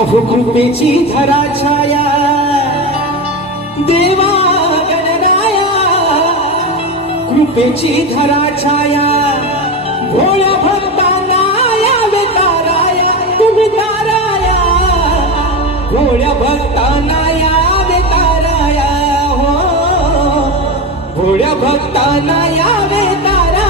अहो कृपेची धरा छाया देवा गणराया, कृपेची धरा छाया भोळ्या भक्तांना यावे ताराया, तुम्ही ताराया भोळ्या भक्तांना यावे ताराया, हो भोळ्या भक्तांना यावे ताराया.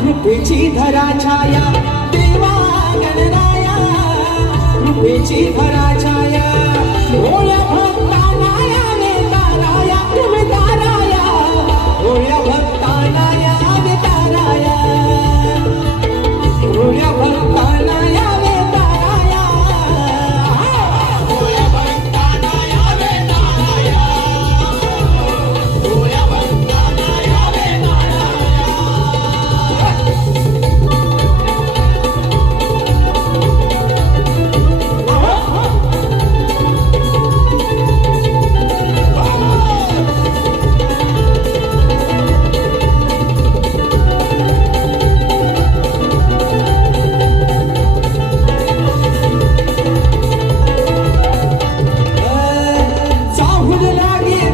कृपेची धरा छाया देवा गणराया, कृपेची धरा छाया भोळ्या भक्तांना यावे ताराया, तुम्ही ताराया भोळ्या भक्तांना यावे ताराया, भोळ्या भक्तांना यावे ताराया, भोळ्या भक्तांना यावे ताराया, भोळ्या भक्तांना यावे ताराया.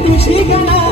तुझी गणा